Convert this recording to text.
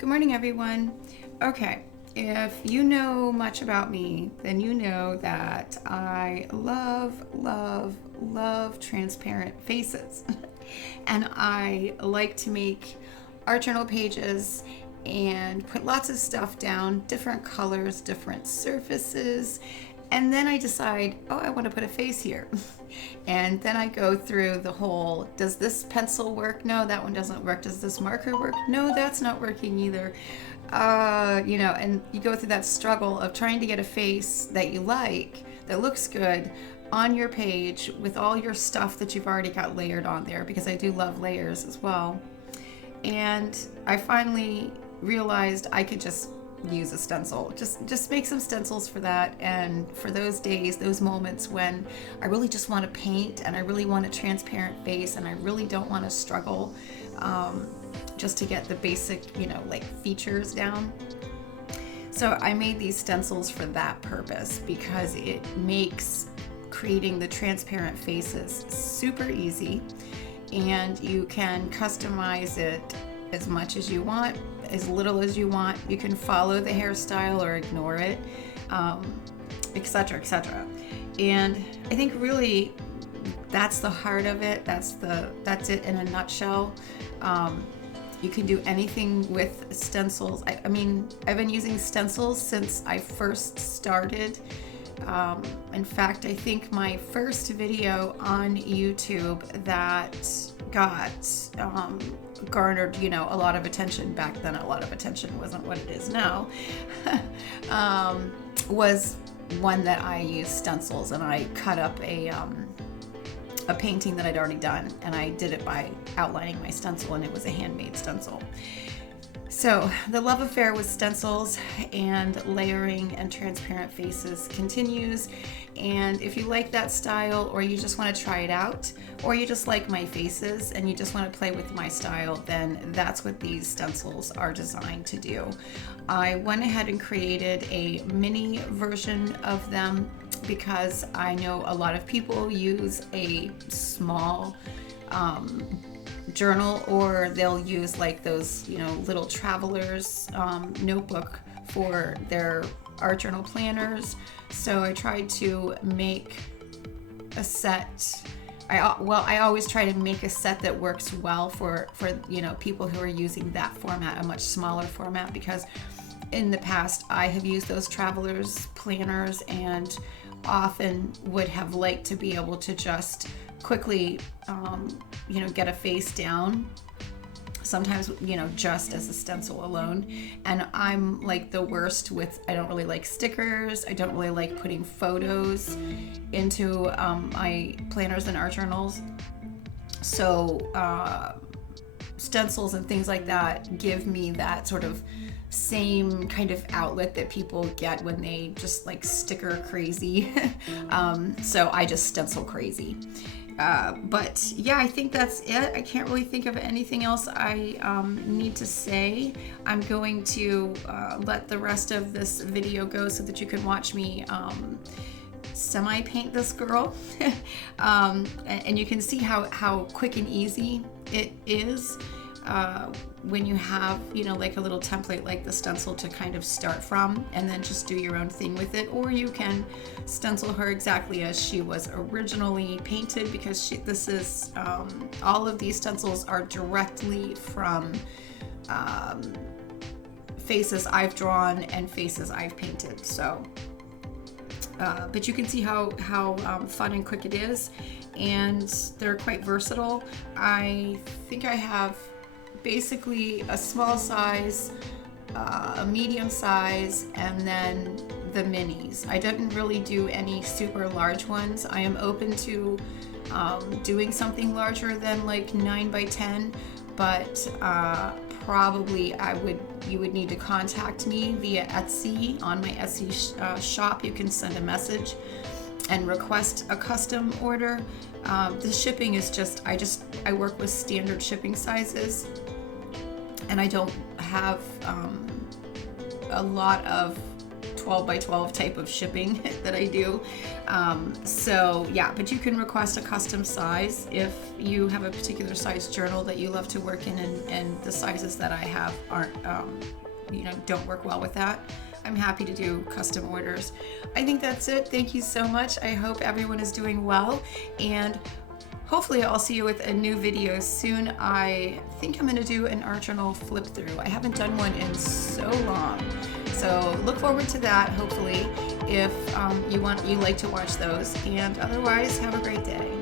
Good morning, everyone. Okay, if you know much about me, then you know that I love transparent faces. And I like to make art journal pages and put lots of stuff down, different colors, different surfaces. And then I decide, oh, I want to put a face here. And then I go through the whole, does this pencil work? No, that one doesn't work. Does this marker work? No, that's not working either. And you go through that struggle of trying to get a face that you like, that looks good on your page with all your stuff that you've already got layered on there, because I do love layers as well. And I finally realized I could just use a stencil. Just make some stencils for that, and for those days, those moments when I really just want to paint and I really want a transparent face and I really don't want to struggle just to get the basic, like features down. So I made these stencils for that purpose, because it makes creating the transparent faces super easy, and you can customize it as much as you want, as little as you want. You can follow the hairstyle or ignore it, etc., etc. And I think really that's the heart of it. That's it in a nutshell. You can do anything with stencils. I mean, I've been using stencils since I first started. In fact, I think my first video on YouTube that got garnered, a lot of attention back then. A lot of attention wasn't what it is now. Was one that I used stencils, and I cut up a painting that I'd already done, and I did it by outlining my stencil, and it was a handmade stencil. So the love affair with stencils and layering and transparent faces continues. And if you like that style, or you just want to try it out, or you just like my faces and you just want to play with my style, then that's what these stencils are designed to do. I went ahead and created a mini version of them because I know a lot of people use a small journal, or they'll use like those little travelers notebook for their art journal planners. So I tried to make a set. I always try to make a set that works well for people who are using that format, a much smaller format, because in the past I have used those travelers planners and often would have liked to be able to just quickly get a face down, sometimes just as a stencil alone. And I'm like the worst with, I don't really like stickers. I don't really like putting photos into my planners and art journals. So stencils and things like that give me that sort of same kind of outlet that people get when they just like sticker crazy. So I just stencil crazy. But yeah, I think that's it. I can't really think of anything else I need to say. I'm going to let the rest of this video go so that you can watch me semi-paint this girl. And you can see how quick and easy it is when you have, like a little template like the stencil to kind of start from, and then just do your own thing with it. Or you can stencil her exactly as she was originally painted, because this is, all of these stencils are directly from faces I've drawn and faces I've painted. So, but you can see how fun and quick it is, and they're quite versatile. I think I have basically a small size, a medium size, and then the minis. I didn't really do any super large ones. I am open to doing something larger than like 9 by 10, but probably you would need to contact me via Etsy. On my Etsy shop, you can send a message and request a custom order. The shipping is I work with standard shipping sizes, and I don't have a lot of 12 by 12 type of shipping that I do. So yeah, but you can request a custom size if you have a particular size journal that you love to work in, and the sizes that I have aren't, don't work well with that. I'm happy to do custom orders. I think that's it. Thank you so much. I hope everyone is doing well, and hopefully I'll see you with a new video soon. I think I'm gonna do an art journal flip through. I haven't done one in so long. So look forward to that, hopefully, if you like to watch those. And otherwise, have a great day.